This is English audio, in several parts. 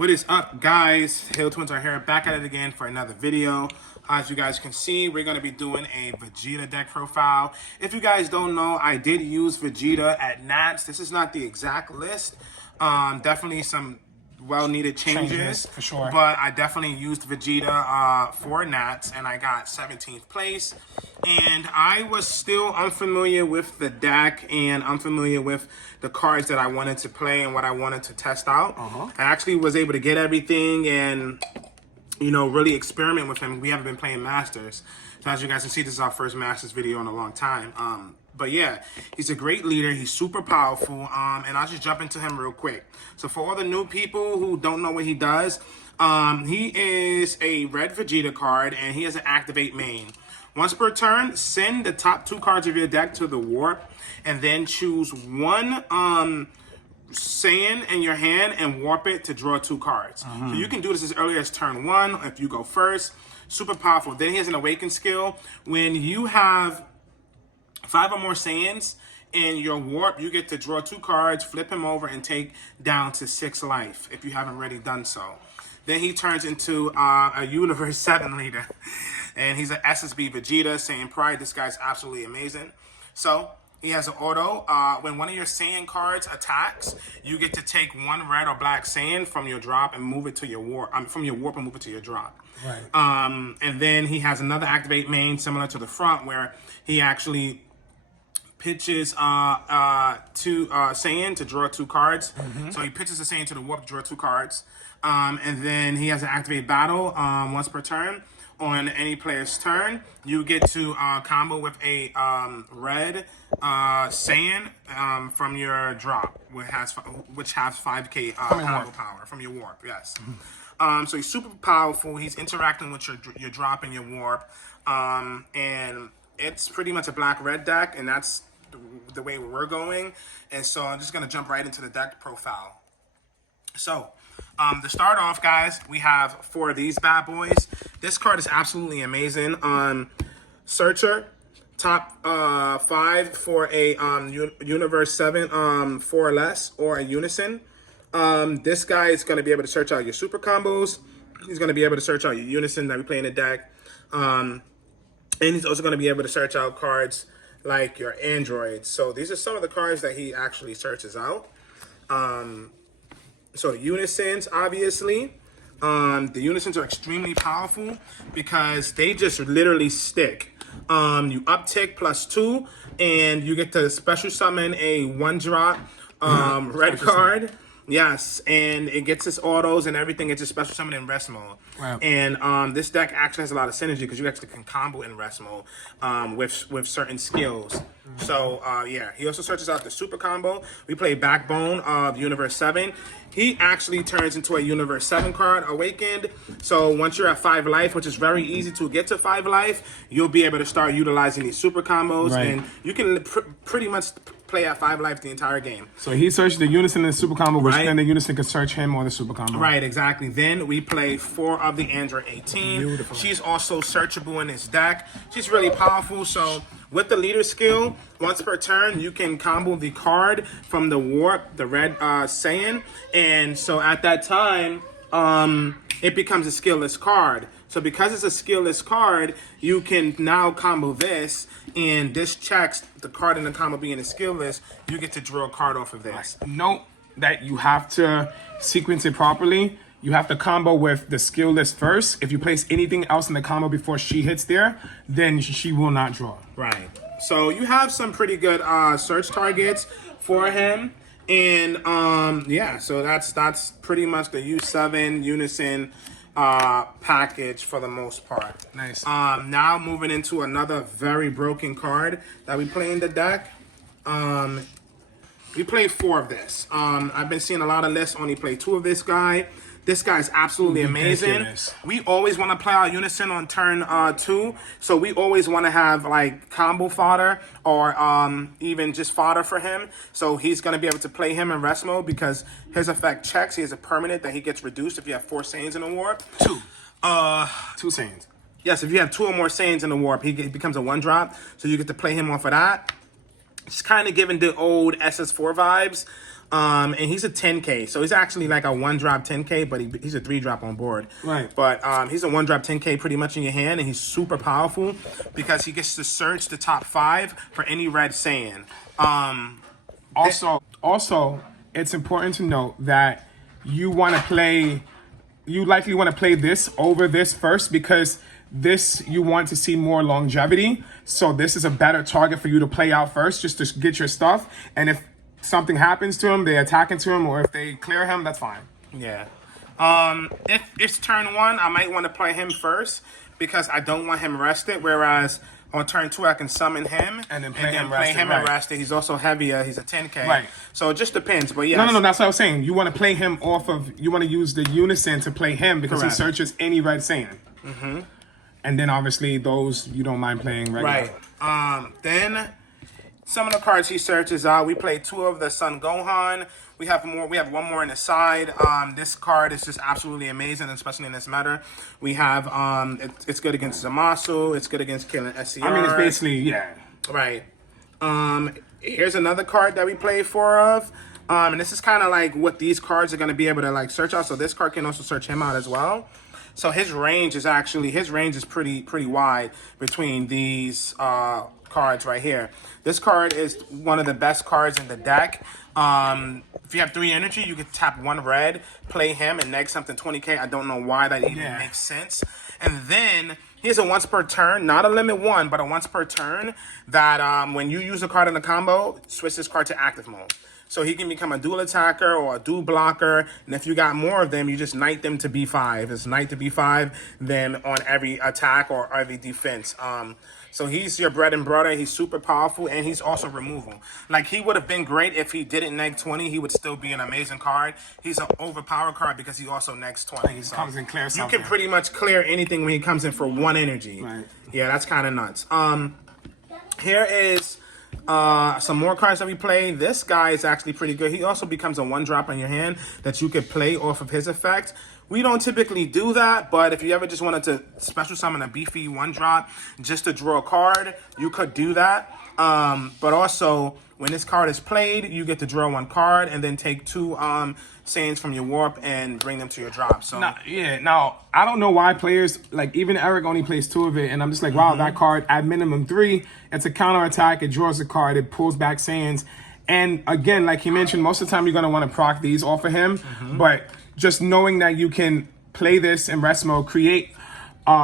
What is up, guys? TheHillTwins are here, back at it again for another video. As you guys can see, we're going to be doing a Vegeta deck profile. If you guys don't know, I did use Vegeta at Nats. This is not the exact list. Definitely some well-needed changes for sure. But I definitely used Vegeta for Nats, and I got 17th place. And I was still unfamiliar with the deck and unfamiliar with the cards that I wanted to play and what I wanted to test out. I actually was able to get everything and, you know, really experiment with him. We haven't been playing Masters. So as you guys can see, this is our first Masters video in a long time. But yeah, he's a great leader. He's super powerful. And I'll just jump into him real quick. So for all the new people who don't know what he does, he is a red Vegeta card, and he has an activate main. Once per turn, send the top 2 cards of your deck to the warp, and then choose one Saiyan in your hand and warp it to draw 2 cards. So you can do this as early as turn 1 if you go first. Super powerful. Then he has an awaken skill. When you have 5 or more Saiyans in your warp, you get to draw 2 cards, flip him over, and take down to 6 life if you haven't already done so. Then he turns into a Universe 7 leader. And he's an SSB Vegeta, Saiyan Pride. This guy's absolutely amazing. So he has an auto. When one of your Saiyan cards attacks, you get to take 1 red or black Saiyan from your drop and move it to your warp. From your warp and move it to your drop. Right. And then he has another activate main similar to the front, where he actually pitches to Saiyan to draw 2 cards. So he pitches a Saiyan to the warp to draw 2 cards. And then he has an activate battle once per turn. On any player's turn, you get to combo with a red Saiyan from your drop, which has 5k combo power from your warp. Yes. So he's super powerful. He's interacting with your drop and your warp, and it's pretty much a black-red deck, and that's the way we're going. And so I'm just gonna jump right into the deck profile. So, to start off, guys, we have 4 of these bad boys. This card is absolutely amazing. Searcher, top 5 for a Universe 7 4 or less, or a Unison. This guy is going to be able to search out your super combos. He's going to be able to search out your Unison that we play in the deck. And he's also going to be able to search out cards like your androids. So these are some of the cards that he actually searches out. So Unisons, obviously. The Unisons are extremely powerful because they just literally stick. You uptick +2, and you get to special summon a 1-drop red card. Yes, and it gets its autos and everything. It's a special summon in rest mode. Wow. And this deck actually has a lot of synergy because you actually can combo in rest mode with certain skills. So, yeah, he also searches out the super combo. We play Backbone of Universe 7. He actually turns into a Universe 7 card, Awakened. So once you're at 5 life, which is very easy to get to 5 life, you'll be able to start utilizing these super combos. Right. And you can pretty much play at 5 life the entire game. So he searched the Unison and the super combo, which then the Unison can search him or the super combo. Right, exactly. Then we play 4 of the Android 18. Beautiful. She's also searchable in this deck. She's really powerful. So with the leader skill, once per turn, you can combo the card from the warp, the red Saiyan. And so at that time, it becomes a skillless card. So because it's a skillless card, you can now combo this, and this checks the card in the combo being a skillless. You get to draw a card off of this. Note that you have to sequence it properly. You have to combo with the skill list first. If you place anything else in the combo before she hits there, then she will not draw. Right. So you have some pretty good search targets for him. And yeah, so that's pretty much the U7 Unison package for the most part. Nice. Now moving into another very broken card that we play in the deck. We played 4 of this. I've been seeing a lot of lists only play 2 of this guy. This guy's absolutely amazing. We always want to play our Unison on turn 2. So we always want to have like combo fodder or even just fodder for him. So he's going to be able to play him in rest mode because his effect checks. He has a permanent that he gets reduced if you have 4 Saiyans in the warp. 2 Saiyans. Yes, if you have 2 or more Saiyans in the warp, he becomes a 1-drop. So you get to play him off of that. It's kind of giving the old SS4 vibes. And he's a 10K, so he's actually like a 1-drop 10K, but he's a 3-drop on board. Right. But he's a 1-drop 10K pretty much in your hand, and he's super powerful because he gets to search the top 5 for any red Saiyan. Also, it's important to note that you likely want to play this over this first because this you want to see more longevity. So this is a better target for you to play out first just to get your stuff. And if something happens to him, they attack into him, or if they clear him, that's fine. Yeah. If it's turn 1, I might want to play him first because I don't want him rested. Whereas on turn 2, I can summon him and then play him rested. And rested. He's also heavier. He's a 10K. Right. So it just depends. But yeah. No. That's what I was saying. You want to play him you want to use the unison to play him because he searches any red Saiyan. Mm-hmm. And then obviously those you don't mind playing regular. Right. Then some of the cards he searches out. We played 2 of the Son Gohan. We have more. We have 1 more on the side. This card is just absolutely amazing, especially in this meta. We have it's good against Zamasu. It's good against killing SCR. I mean, it's basically right. Here's another card that we played 4 of. And this is kind of like what these cards are going to be able to like search out. So this card can also search him out as well. So his range is pretty wide between these cards right here. This card is one of the best cards in the deck. If you have 3 energy, you can tap 1 red, play him, and neg something 20K. I don't know why that even makes sense. And then he has a once per turn, not a limit 1, but a once per turn that when you use a card in the combo, switch this card to active mode. So he can become a dual attacker or a dual blocker. And if you got more of them, you just knight them to B5. It's knight to B5, then on every attack or every defense. So he's your bread and butter. He's super powerful, and he's also removal. Like, he would have been great if he didn't neg 20. He would still be an amazing card. He's an overpowered card because he also negs 20. He comes and clears something. You can pretty much clear anything when he comes in for 1 energy. Right. Yeah, that's kind of nuts. Here is some more cards that we play. This guy is actually pretty good. He also becomes a 1-drop in your hand that you could play off of his effect. We don't typically do that, but if you ever just wanted to special summon a beefy 1-drop just to draw a card, you could do that. But also, when this card is played, you get to draw 1 card and then take 2 Saiyans from your warp and bring them to your drop. So now I don't know why players like even Eric only plays 2 of it, and I'm just like, wow, that card at minimum 3. It's a counter attack. It draws a card. It pulls back Saiyans, and again, like he mentioned, most of the time you're gonna want to proc these off of him, but just knowing that you can play this in rest mode, create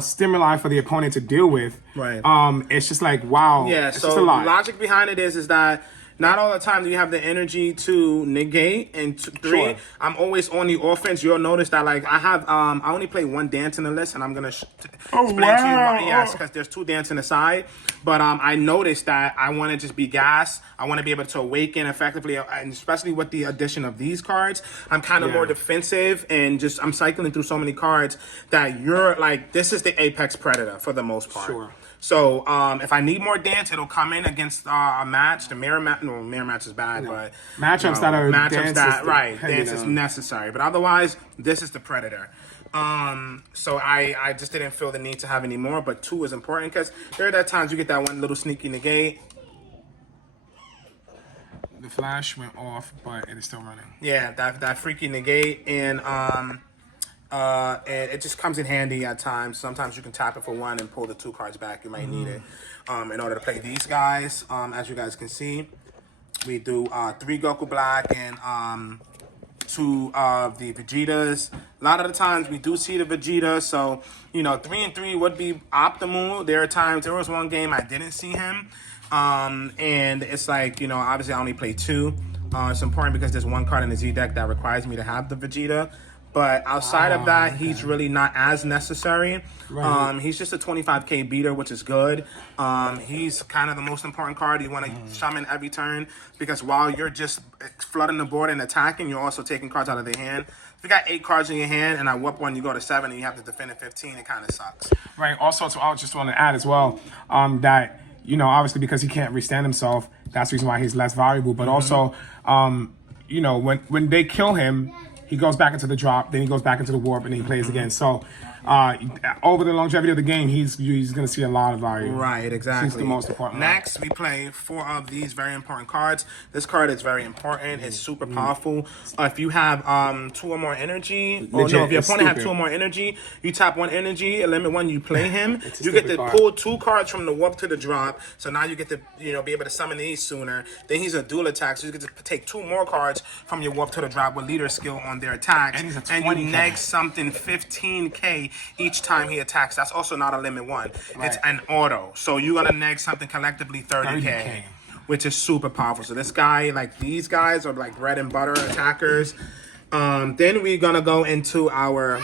stimuli for the opponent to deal with. Right. It's just like, wow. Yeah, it's so just a lot. The logic behind it is that not all the time do you have the energy to negate and 3. Sure. I'm always on the offense. You'll notice that like I have I only play 1 dance in the list, and I'm gonna explain to you why. Yes, because there's 2 dance in the side. But I noticed that I want to just be gas. I want to be able to awaken effectively, and especially with the addition of these cards, I'm kind of more defensive, and just I'm cycling through so many cards that you're like, this is the apex predator for the most part. Sure. So if I need more dance, it'll come in against a match. The mirror match, no, mirror match is bad, but matchups that are dance is necessary. But otherwise, this is the predator. So I just didn't feel the need to have any more, but 2 is important because there are times you get that 1 little sneaky negate. The flash went off, but it is still running. Yeah, that freaky negate, and it just comes in handy at times. Sometimes you can tap it for 1 and pull the 2 cards back. You might need it in order to play these guys. As you guys can see, we do 3 Goku Black and 2 of the Vegetas. A lot of the times we do see the Vegeta, so 3 and 3 would be optimal. There was 1 game I didn't see him, and it's like obviously I only play 2. It's important because there's 1 card in the Z deck that requires me to have the Vegeta. But outside of that, he's really not as necessary. Right. He's just a 25K beater, which is good. He's kind of the most important card. You want to summon every turn because while you're just flooding the board and attacking, you're also taking cards out of their hand. If you got 8 cards in your hand and I whoop 1, you go to 7 and you have to defend at 15, it kind of sucks. Right. Also, so I just want to add as well that, obviously because he can't withstand himself, that's the reason why he's less valuable. But also, when they kill him, he goes back into the drop, then he goes back into the warp, and then he plays again. So over the longevity of the game, he's going to see a lot of value. Right, exactly. He's the most important one. Next, we play 4 of these very important cards. This card is very important. It's super powerful. If you have 2 or more energy, or no, if your opponent has 2 or more energy, you tap 1 energy, limit 1, you play him. You get to pull 2 cards from the warp to the drop. So now you get to be able to summon these sooner. Then he's a dual attack, so you get to take 2 more cards from your warp to the drop with leader skill on their attacks. And he's a 20K. And you neg something 15K each time he attacks. That's also not a limit 1. Right. It's an auto. So you're gonna neg something collectively 30K, which is super powerful. So this guy, like these guys are like bread and butter attackers. Then we're gonna go into our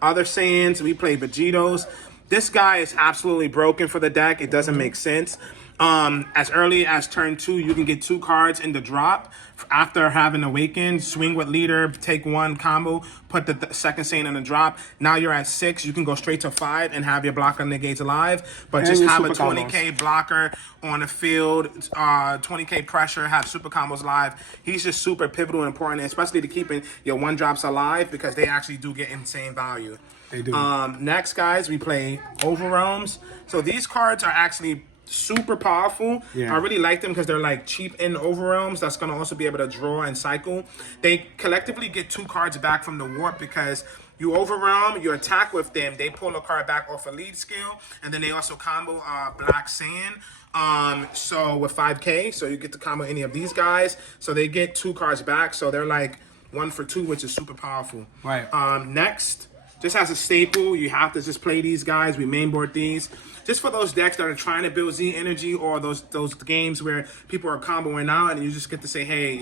other Saiyans. We play Vegetos. This guy is absolutely broken for the deck. It doesn't make sense. As early as turn 2, you can get 2 cards in the drop after having awakened. Swing with leader, take 1 combo, put the second Saiyan in the drop. Now you're at 6. You can go straight to 5 and have your blocker negates alive, but And just your have a super 20K blocker on the field, 20K pressure, have super combos live. He's just super pivotal and important, especially to keeping your 1-drops alive because they actually do get insane value. They do. Next, guys, we play Overrealms. So these cards are actually super powerful. I really like them because they're like cheap in Overrealms. That's going to also be able to draw and cycle. They collectively get 2 cards back from the warp because you Overrealm, you attack with them, they pull a card back off a lead skill, and then they also combo Black Saiyan. So with 5K, so you get to combo any of these guys. So they get 2 cards back. So they're like 1 for 2, which is super powerful. Right. Next, just as a staple, you have to just play these guys. We mainboard these. Just for those decks that are trying to build Z energy, or those games where people are comboing out and you just get to say, hey,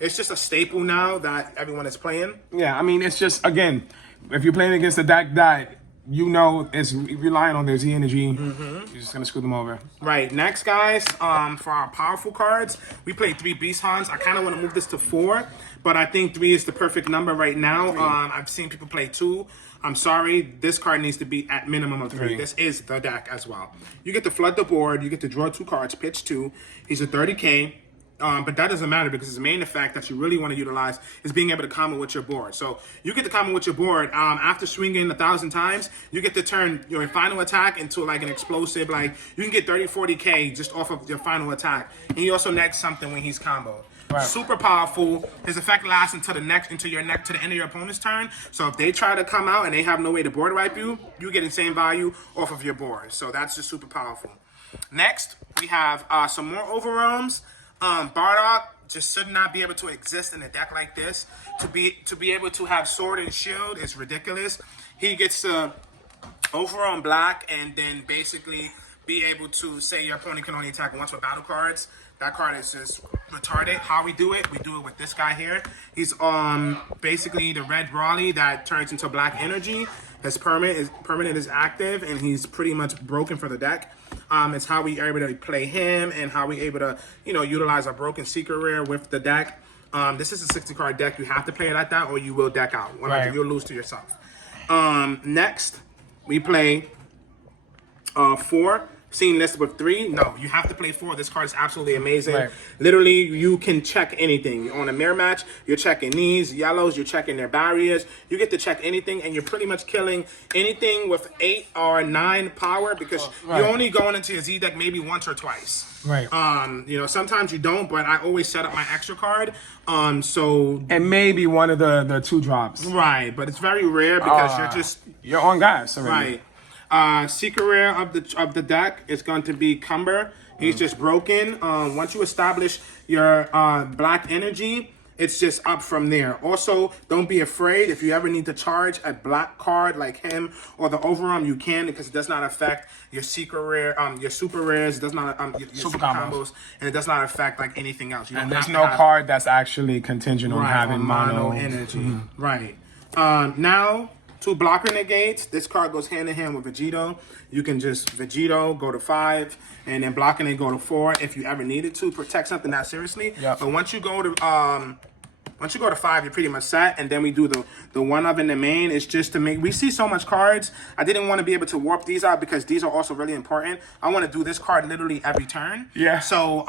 it's just a staple now that everyone is playing. Yeah, I mean, it's just, again, if you're playing against a deck that it's relying on their Z energy, you're just going to screw them over. Right. Next, guys, for our powerful cards, we play 3 Beast Hans. I kind of want to move this to 4, but I think 3 is the perfect number right now. I've seen people play 2. I'm sorry, this card needs to be at minimum of 3. This is the deck as well. You get to flood the board. You get to draw 2 cards, pitch 2. He's a 30K. But that doesn't matter because his main effect that you really want to utilize is being able to combo with your board. So you get to combo with your board. After swinging 1,000 times, you get to turn your final attack into like an explosive. Like you can get 30, 40K just off of your final attack. And he also negs something when he's comboed. Right. Super powerful. His effect lasts until the end of your opponent's turn. So if they try to come out and they have no way to board wipe you, you get insane value off of your board. So that's just super powerful. Next, we have some more Overrealms. Bardock just should not be able to exist in a deck like this. To be able to have sword and shield is ridiculous. He gets to Overrealm black and then basically be able to say your opponent can only attack once with battle cards. That card is just retarded. How we do it with this guy here. He's basically the red Raleigh that turns into black energy. His permanent is active, and he's pretty much broken for the deck. It's how we are able to play him and how we able to utilize our broken secret rare with the deck. This is a 60-card deck. You have to play it like that, or you will deck out. Right. You'll lose to yourself. Next, we play 4. Seen listed with 3. No, you have to play 4. This card is absolutely amazing. Right. Literally, you can check anything. On a mirror match, you're checking these yellows, you're checking their barriers. You get to check anything, and you're pretty much killing anything with 8 or 9 power because you're only going into your Z deck maybe once or twice. Right. Sometimes you don't, but I always set up my extra card. So and maybe one of the 2 drops. Right, but it's very rare because you're on guys already. Right. Secret rare of the deck is going to be Cumber. He's just broken. Once you establish your black energy, it's just up from there. Also, don't be afraid if you ever need to charge a black card like him or the Overarm, you can because it does not affect your secret rare, your super rares. It does not your super combos, and it does not affect like anything else. And there's no card that's actually contingent on having mono energy. Right. Now. 2 blocker negates. This card goes hand in hand with Vegeta. You can just Vegeta, go to 5, and then blocking it, go to 4 if you ever needed to protect something that seriously. Yep. But once you go to 5, you're pretty much set. And then we do the one of in the main. It's just to make. We see so much cards. I didn't want to be able to warp these out because these are also really important. I want to do this card literally every turn. Yeah. So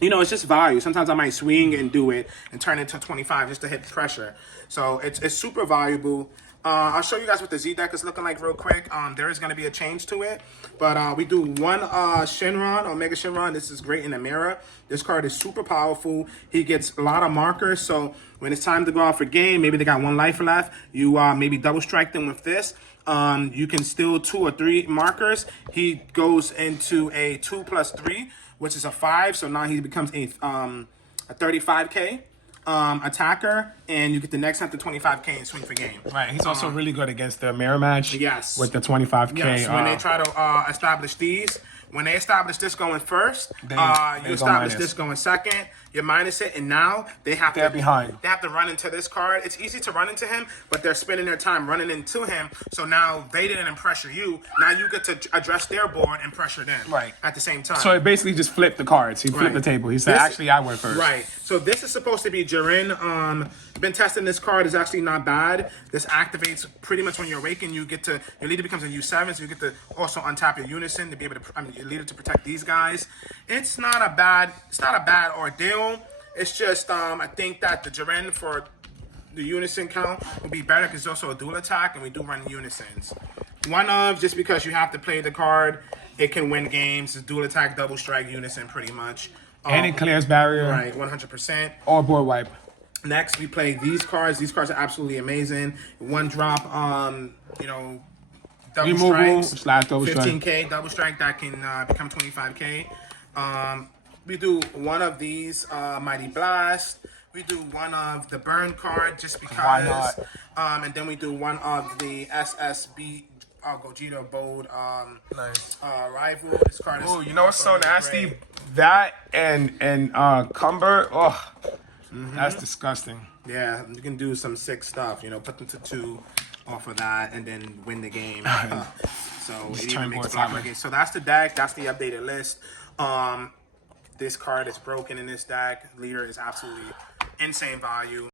you know, it's just value. Sometimes I might swing and do it and turn it to 25 just to hit pressure. So it's super valuable. I'll show you guys what the Z deck is looking like real quick. There is going to be a change to it. But we do one Shenron, Omega Shenron. This is great in the mirror. This card is super powerful. He gets a lot of markers. So when it's time to go out for game, maybe they got 1 life left. You maybe double strike them with this. You can steal 2 or 3 markers. He goes into a 2+3, which is a 5. So now he becomes a 35K attacker, and you get the next time to 25K and swing for game. Right. He's also really good against the mirror match. Yes. With the 25K. Yes. When they try to establish these, when they establish this going first, They you establish minus. this going second. You minus it, and now they're behind. They have to run into this card. It's easy to run into him, but they're spending their time running into him. So now they didn't pressure you. Now you get to address their board and pressure them. Right. At the same time. So it basically just flipped the cards. He flipped the table. He said, actually, I went first. Right. So this is supposed to be Jiren. Been testing this card. Is actually not bad. This activates pretty much when you awaken. You get to, your leader becomes a U7, so you get to also untap your unison to be able to, your leader to protect these guys. It's not a bad ordeal. It's just I think that the Jiren for the unison count would be better because it's also a dual attack, and we do run unisons. One of, just because you have to play the card, it can win games. It's dual attack, double strike, unison pretty much. And it clears barrier. Right, 100%. Or board wipe. Next, we play these cards. These cards are absolutely amazing. 1 drop, you know, double Removal strikes. / double strike. 15K, double strike that can become 25K. We do one of these Mighty Blast. We do one of the Burn card just because. Why not? And then we do one of the SSB Gogeta Bold Nice. Rival. This card is. Oh, you know what's so also nasty? great. That and Cumber. Oh, that's disgusting. Yeah, you can do some sick stuff. You know, put them to 2 off of that and then win the game. So it even makes block game. So that's the deck. That's the updated list. This card is broken in this deck. Leader is absolutely insane value.